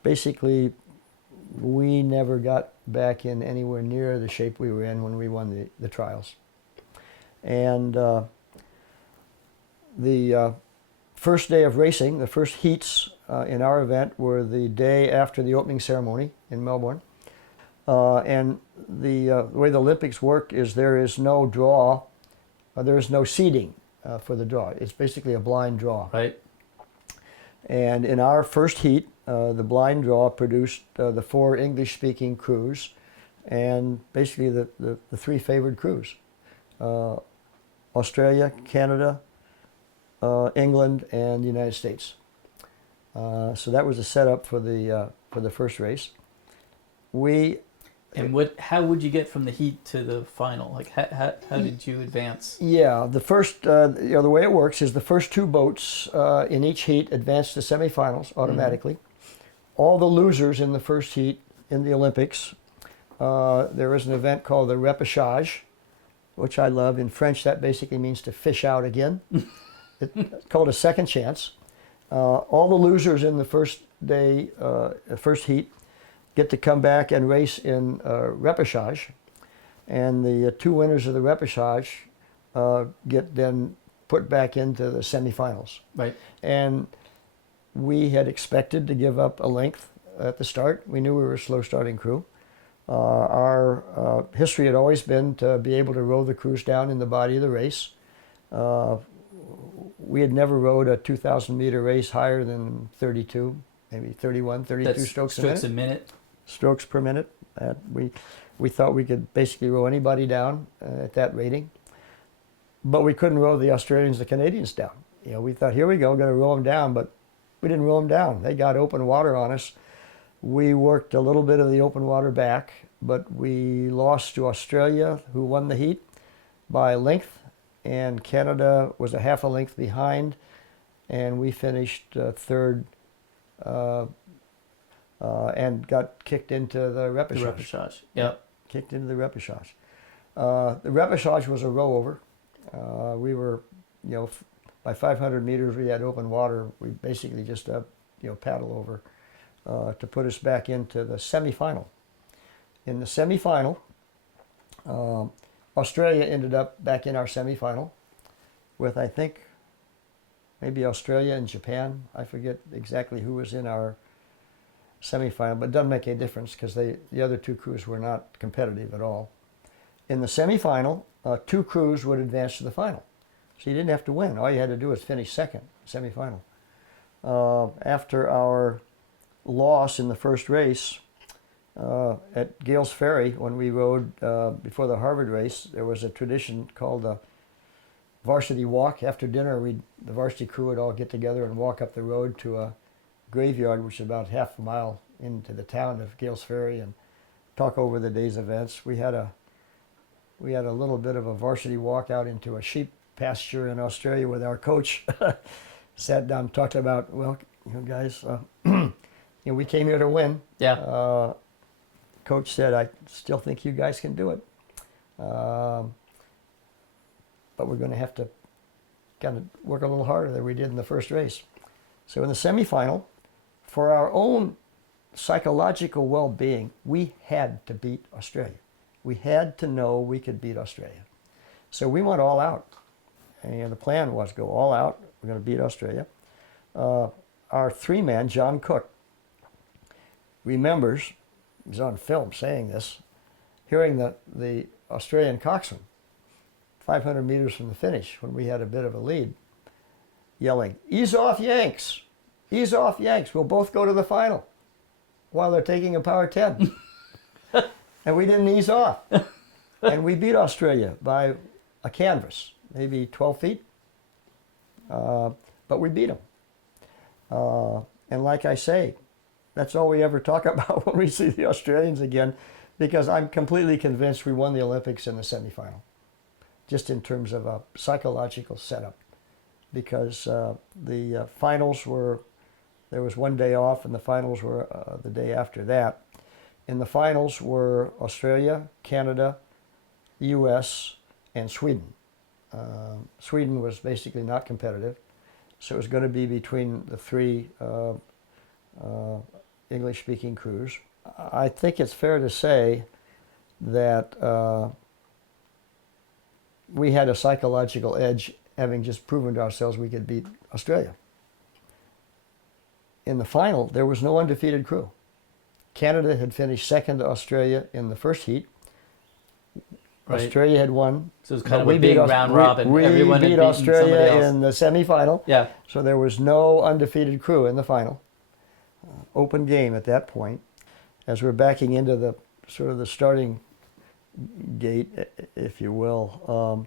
Basically, we never got back in anywhere near the shape we were in when we won the trials. And the first day of racing, the first heats in our event were the day after the opening ceremony in Melbourne. And the way the Olympics work is there is no draw, there is no seeding for the draw. It's basically a blind draw. Right. And in our first heat, the blind draw produced the 4 English-speaking crews, and basically the 3 favored crews: Australia, Canada, England, and the United States. So that was the setup for the first race. We And how would you get from the heat to the final? Like, how did you advance? Yeah, the first, the way it works is the first two boats in each heat advance to semifinals automatically. All the losers in the first heat in the Olympics, there is an event called the repêchage, which I love. In French, that basically means to fish out again. It's called a second chance. All the losers in the first day, first heat, get to come back and race in repêchage, and the two winners of the repêchage get then put back into the semifinals. Right. And we had expected to give up a length at the start. We knew we were a slow starting crew. Our history had always been to be able to row the crews down in the body of the race. We had never rowed a 2,000 meter race higher than 32, maybe 31, 32 That's strokes a minute. Strokes per minute. We thought we could basically row anybody down at that rating, but we couldn't row the Australians, the Canadians down. We thought, here we go, going to row them down, but we didn't row them down. They got open water on us. We worked a little bit of the open water back, but we lost to Australia, who won the heat by a length, and Canada was a half a length behind, and we finished third. And got kicked into the repêchage. The repêchage. Yep. Kicked into the repêchage. The repêchage was a row over. We were, by 500 meters we had open water. We basically just paddle over to put us back into the semifinal. In the semifinal, Australia ended up back in our semifinal with, I think, maybe Australia and Japan. I forget exactly who was in our semifinal, but it doesn't make any difference because the other two crews were not competitive at all. In the semifinal, two crews would advance to the final. So you didn't have to win. All you had to do was finish second, semifinal. After our loss in the first race at Gales Ferry, when we rode before the Harvard race, there was a tradition called the varsity walk. After dinner, the varsity crew would all get together and walk up the road to a graveyard, which is about half a mile into the town of Gales Ferry, and talk over the day's events. We had a little bit of a varsity walk out into a sheep pasture in Australia with our coach. Sat down and talked about, well, guys, we came here to win. Yeah. Coach said, I still think you guys can do it. But we're going to have to kind of work a little harder than we did in the first race. So in the semifinal, for our own psychological well-being, we had to beat Australia. We had to know we could beat Australia. So we went all out. And the plan was go all out. We're going to beat Australia. Our three-man, John Cook, remembers, he's on film saying this, hearing the Australian coxswain 500 meters from the finish when we had a bit of a lead, yelling, "Ease off, Yanks! Ease off, Yanks! We'll both go to the final," while they're taking a power 10. And we didn't ease off. And we beat Australia by a canvas, maybe 12 feet. But we beat them. And like I say, that's all we ever talk about when we see the Australians again, because I'm completely convinced we won the Olympics in the semifinal, just in terms of a psychological setup. Because the finals were, there was one day off, and the finals were the day after that. And the finals were Australia, Canada, the U.S., and Sweden. Sweden was basically not competitive, so it was going to be between the three English-speaking crews. I think it's fair to say that we had a psychological edge, having just proven to ourselves we could beat Australia. In the final, there was no undefeated crew. Canada had finished second to Australia in the first heat. Right. Australia had won. So it was kind of a big round robin. Everyone beat Australia in the semifinal. Yeah. So there was no undefeated crew in the final. Open game at that point. As we're backing into the sort of the starting gate, if you will,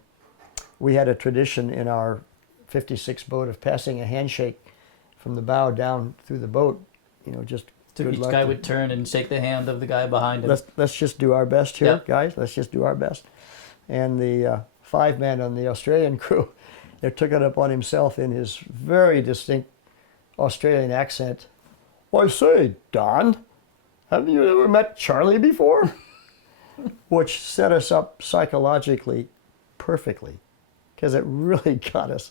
we had a tradition in our 56 boat of passing a handshake from the bow down through the boat, just So Good each luck guy to- would turn and shake the hand of the guy behind him. Let's just do our best here, Yep. guys. Let's just do our best. And the 5-man on the Australian crew, they took it upon himself in his very distinct Australian accent. I say, Don, have you ever met Charlie before? Which set us up psychologically perfectly, because it really got us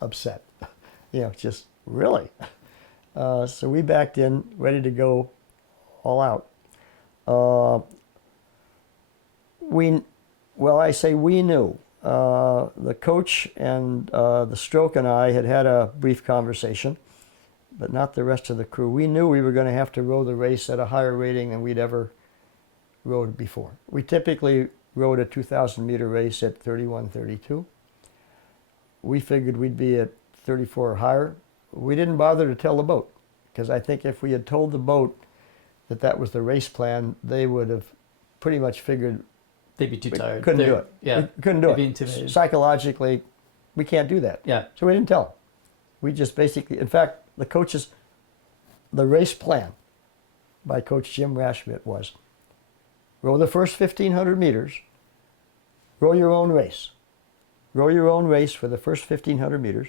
upset. Just really. So we backed in, ready to go all out. I say we knew. The coach and the stroke and I had a brief conversation, but not the rest of the crew. We knew we were going to have to row the race at a higher rating than we'd ever rowed before. We typically rowed a 2,000-meter race at 31:32. We figured we'd be at 34 or higher. We didn't bother to tell the boat, because I think if we had told the boat that that was the race plan, they would have pretty much figured They'd be too tired. couldn't do it. Yeah. We couldn't do They'd be it. intimidated. Psychologically, we can't do that. Yeah. So we didn't tell them. We just basically, in fact, the race plan by Coach Jim Rashmit was row the first 1,500 meters, row your own race. Row your own race for the first 1,500 meters.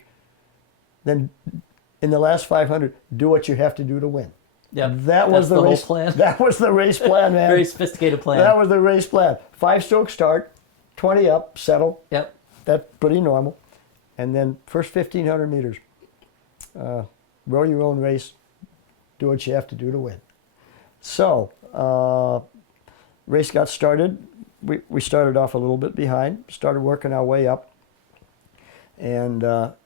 Then in the last 500, do what you have to do to win. Yeah. That was the whole race plan. That was the race plan, man. Very sophisticated plan. That was the race plan. 5-stroke start, 20 up, settle. Yep. That's pretty normal. And then first 1,500 meters, row your own race, do what you have to do to win. So, race got started. We started off a little bit behind, started working our way up. And, the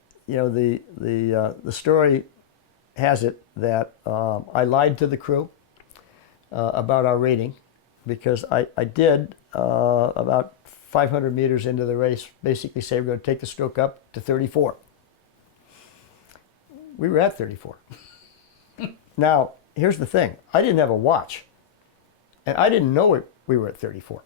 story has it that I lied to the crew about our rating, because I did, about 500 meters into the race, basically say we're going to take the stroke up to 34. We were at 34. Now, here's the thing. I didn't have a watch, and I didn't know we were at 34.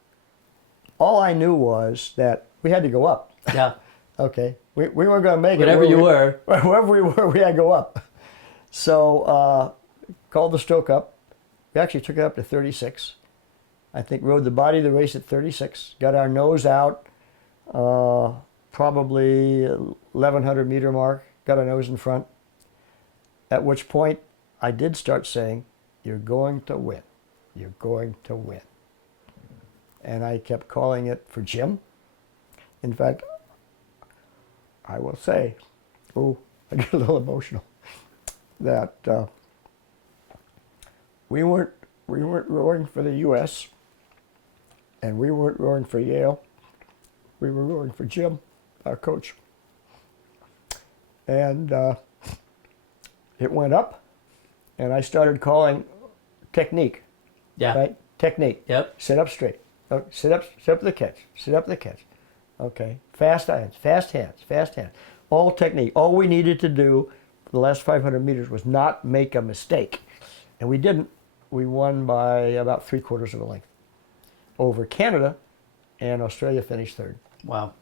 All I knew was that we had to go up. Yeah. Okay? We weren't going to make Whatever it. you were. Wherever we were, we had to go up. So, called the stroke up. We actually took it up to 36. I think rode the body of the race at 36. Got our nose out, probably 1,100 meter mark. Got our nose in front. At which point, I did start saying, "You're going to win. You're going to win." And I kept calling it for Jim. In fact, I will say, I get a little emotional, that we weren't rowing for the U.S. and we weren't rowing for Yale. We were rowing for Jim, our coach. And it went up, and I started calling technique. Yeah. Right? Technique. Yep. Sit up straight. Sit up the catch. Sit up the catch. Okay. Fast hands, fast hands, fast hands. All technique. All we needed to do for the last 500 meters was not make a mistake. And we didn't. We won by about 3/4 of a length over Canada, and Australia finished third. Wow.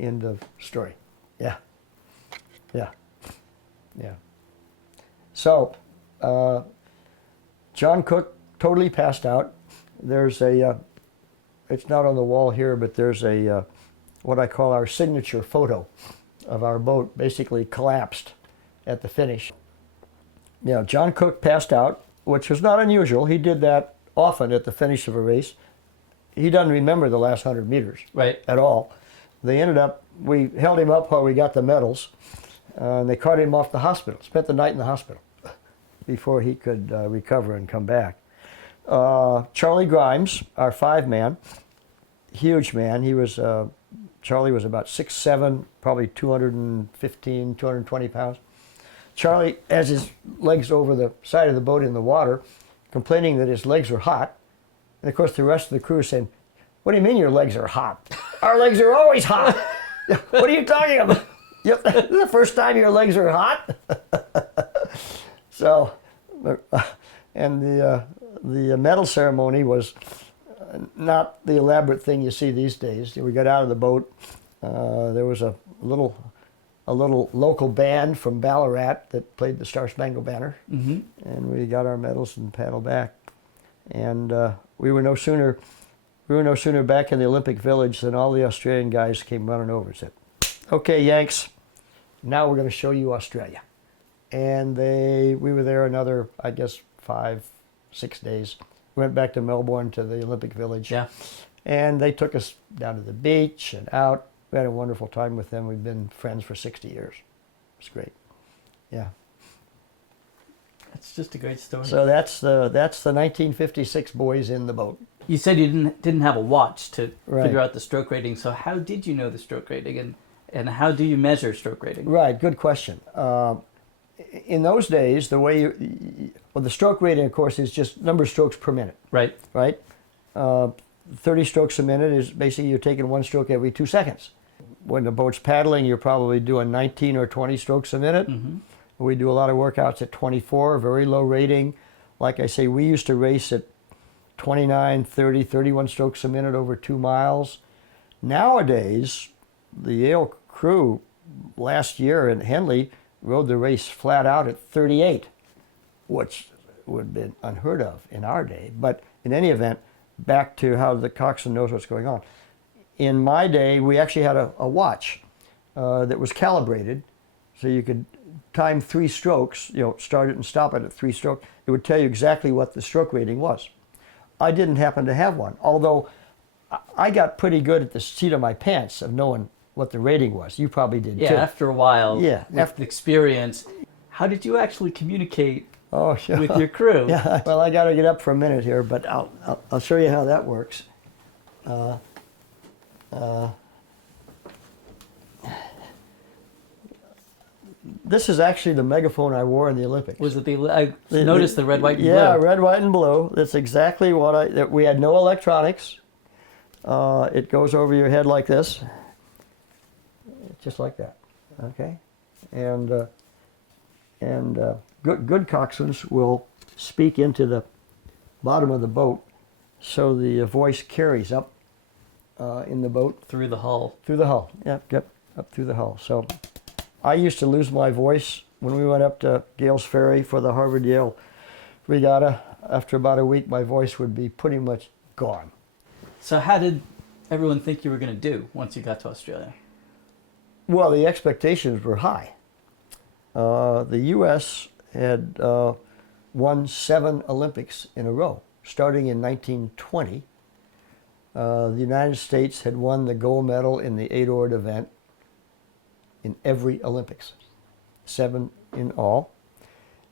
End of story. Yeah. Yeah. Yeah. So, John Cook totally passed out. There's it's not on the wall here, but there's what I call our signature photo of our boat basically collapsed at the finish. John Cook passed out, which was not unusual. He did that often at the finish of a race. He doesn't remember the last 100 meters Right. at all. We held him up while we got the medals, and they carted him off to the hospital, spent the night in the hospital before he could recover and come back. Charlie Grimes, our 5-man, huge man. Charlie was about 6'7", probably 215, 220 pounds. Charlie has his legs over the side of the boat in the water, complaining that his legs were hot. And of course the rest of the crew is saying, "What do you mean your legs are hot? Our legs are always hot." "What are you talking about? This is the first time your legs are hot?" So, and the medal ceremony was not the elaborate thing you see these days. We got out of the boat. There was a little a little local band from Ballarat that played the Star Spangled Banner, Mm-hmm. and we got our medals and paddled back. And we were no sooner back in the Olympic Village than all the Australian guys came running over and said, "Okay, Yanks, now we're going to show you Australia." And we were there another, I guess, 5-6 days. Went back to Melbourne to the Olympic Village. Yeah. And they took us down to the beach and out. We had a wonderful time with them. We've been friends for 60 years. It's great. Yeah. That's just a great story. So that's the 1956 boys in the boat. You said you didn't have a watch to Right. figure out the stroke rating. So how did you know the stroke rating, and how do you measure stroke rating? Right, good question. In those days, the way the stroke rating, of course, is just number of strokes per minute, Right. right? 30 strokes a minute is basically you're taking one stroke every 2 seconds. When the boat's paddling, you're probably doing 19 or 20 strokes a minute. Mm-hmm. We do a lot of workouts at 24, very low rating. Like I say, we used to race at 29, 30, 31 strokes a minute over 2 miles. Nowadays, the Yale crew last year in Henley rode the race flat out at 38, which would have been unheard of in our day. But in any event, back to how the coxswain knows what's going on. In my day, we actually had a watch that was calibrated, so you could time 3 strokes, start it and stop it at 3 strokes. It would tell you exactly what the stroke rating was. I didn't happen to have one, although I got pretty good at the seat of my pants of knowing what the rating was. You probably did Yeah, too. after a while, Yeah, with experience. How did you actually communicate Oh, sure. with your crew? Yeah. Well, I got to get up for a minute here, but I'll show you how that works. This is actually the megaphone I wore in the Olympics. Was it I noticed the red, white, and Yeah, blue. red, white, and blue. That's exactly what we had no electronics. It goes over your head like this, just like that. Okay, and good coxswains will speak into the bottom of the boat, so the voice carries up in the boat Through the hull. through the hull. Yep, up through the hull. So I used to lose my voice when we went up to Gales Ferry for the Harvard-Yale regatta. After about a week, my voice would be pretty much gone. So how did everyone think you were going to do once you got to Australia? Well, the expectations were high. The U.S. had won 7 Olympics in a row, starting in 1920. The United States had won the gold medal in the 8-oared event in every Olympics, 7 in all.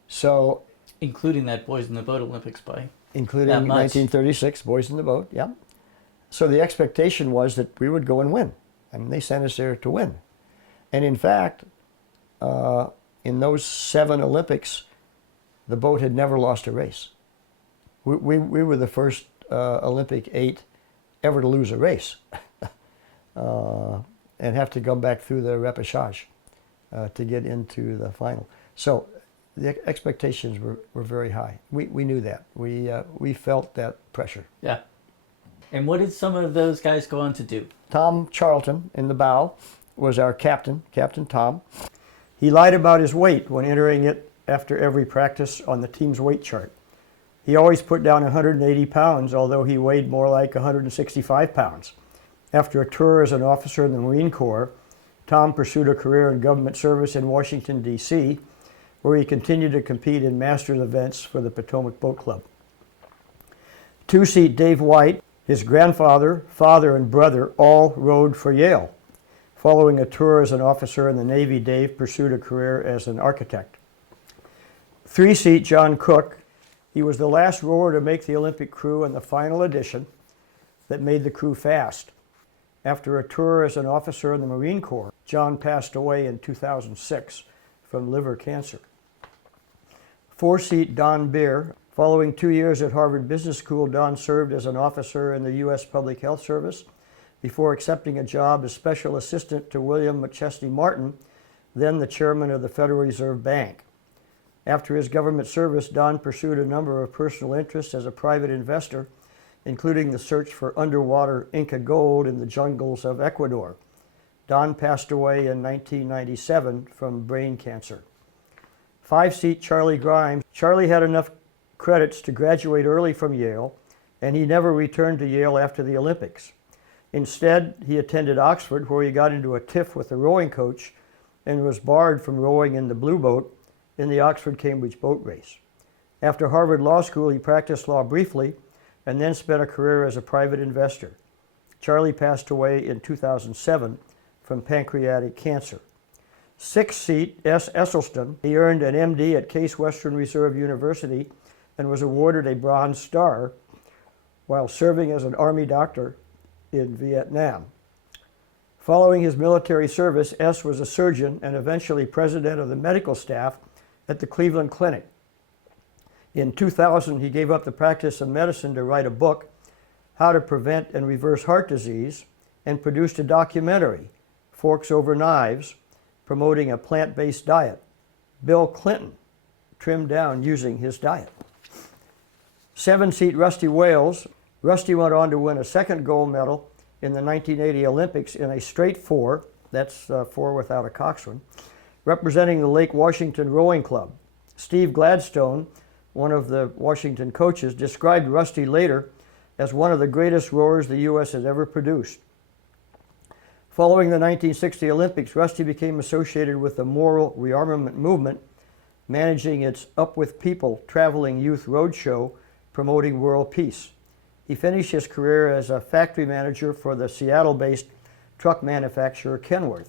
So, Including that Boys in the Boat Olympics by including that much. 1936, Boys in the Boat, yeah. So the expectation was that we would go and win. I mean, they sent us there to win. And in fact, in those 7 Olympics, the boat had never lost a race. We were the first Olympic 8 ever to lose a race and have to come back through the repechage to get into the final. So the expectations were very high. We knew that. We felt that pressure. Yeah. And what did some of those guys go on to do? Tom Charlton in the bow was our captain, Captain Tom. He lied about his weight when entering it after every practice on the team's weight chart. He always put down 180 pounds, although he weighed more like 165 pounds. After a tour as an officer in the Marine Corps, Tom pursued a career in government service in Washington, D.C., where he continued to compete in Masters events for the Potomac Boat Club. 2-seat Dave White, his grandfather, father, and brother all rode for Yale. Following a tour as an officer in the Navy, Dave pursued a career as an architect. 3-seat John Cook, he was the last rower to make the Olympic crew in the final edition that made the crew fast. After a tour as an officer in the Marine Corps, John passed away in 2006 from liver cancer. 4-seat Don Beer. Following 2 years at Harvard Business School, Don served as an officer in the U.S. Public Health Service before accepting a job as special assistant to William McChesney Martin, then the chairman of the Federal Reserve Bank. After his government service, Don pursued a number of personal interests as a private investor, including the search for underwater Inca gold in the jungles of Ecuador. Don passed away in 1997 from brain cancer. 5-seat Charlie Grimes. Charlie had enough credits to graduate early from Yale, and he never returned to Yale after the Olympics. Instead, he attended Oxford, where he got into a tiff with the rowing coach and was barred from rowing in the Blue Boat in the Oxford-Cambridge boat race. After Harvard Law School, he practiced law briefly and then spent a career as a private investor. Charlie passed away in 2007 from pancreatic cancer. 6-seat S. Esselstyn. He earned an MD at Case Western Reserve University and was awarded a Bronze Star while serving as an Army doctor in Vietnam. Following his military service, S. was a surgeon and eventually president of the medical staff at the Cleveland Clinic. In 2000, he gave up the practice of medicine to write a book, How to Prevent and Reverse Heart Disease, and produced a documentary, Forks Over Knives, promoting a plant-based diet. Bill Clinton trimmed down using his diet. 7-seat Rusty Wales. Rusty went on to win a second gold medal in the 1980 Olympics in a straight 4, that's 4 without a coxswain, representing the Lake Washington Rowing Club. Steve Gladstone, one of the Washington coaches, described Rusty later as one of the greatest rowers the U.S. has ever produced. Following the 1960 Olympics, Rusty became associated with the Moral Rearmament Movement, managing its Up With People traveling youth roadshow promoting world peace. He finished his career as a factory manager for the Seattle-based truck manufacturer Kenworth.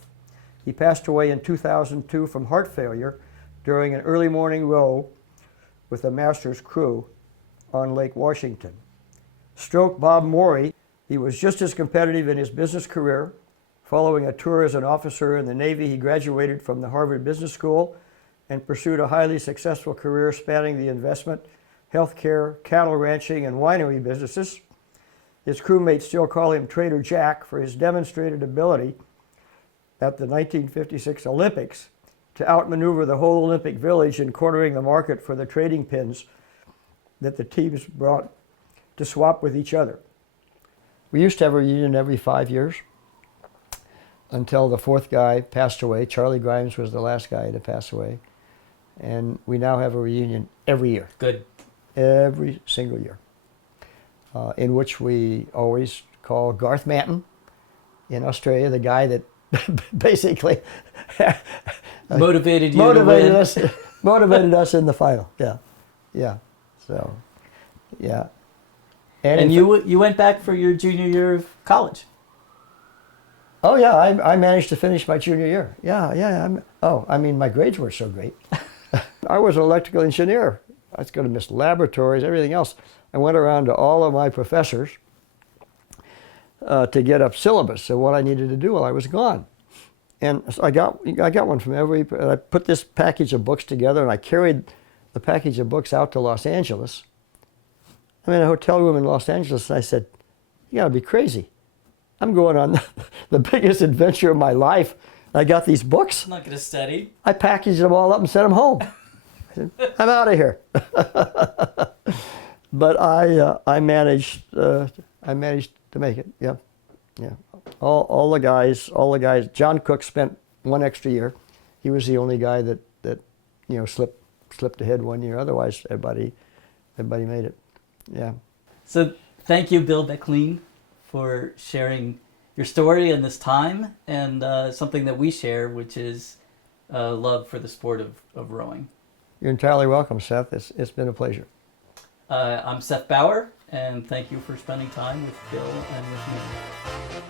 He passed away in 2002 from heart failure during an early morning row with a master's crew on Lake Washington. Stroke Bob Morey. He was just as competitive in his business career. Following a tour as an officer in the Navy, he graduated from the Harvard Business School and pursued a highly successful career spanning the investment, healthcare, cattle ranching, and winery businesses. His crewmates still call him Trader Jack for his demonstrated ability at the 1956 Olympics to outmaneuver the whole Olympic Village in cornering the market for the trading pins that the teams brought to swap with each other. We used to have a reunion every 5 years until the fourth guy passed away. Charlie Grimes was the last guy to pass away. And we now have a reunion every year. Good. Every single year. In which we always call Garth Manton in Australia, the guy that basically motivated us in the final. Yeah. So, yeah. And you went back for your junior year of college. Oh yeah, I managed to finish my junior year. Yeah. My grades were so great. I was an electrical engineer. I was going to miss laboratories, everything else. I went around to all of my professors to get a syllabus of what I needed to do while I was gone. And so I got one from I put this package of books together, and I carried the package of books out to Los Angeles. I'm in a hotel room in Los Angeles, and I said, "You gotta be crazy. I'm going on the biggest adventure of my life. I got these books. I'm not going to study." I packaged them all up and sent them home. I said, "I'm out of here." But I managed to make it. Yeah. All the guys. John Cook spent one extra year. He was the only guy that slipped ahead 1 year. Otherwise, everybody made it. Yeah. So thank you, Bill Becklean, for sharing your story and this time, and something that we share, which is love for the sport of rowing. You're entirely welcome, Seth. It's been a pleasure. I'm Seth Bauer, and thank you for spending time with Bill and with me.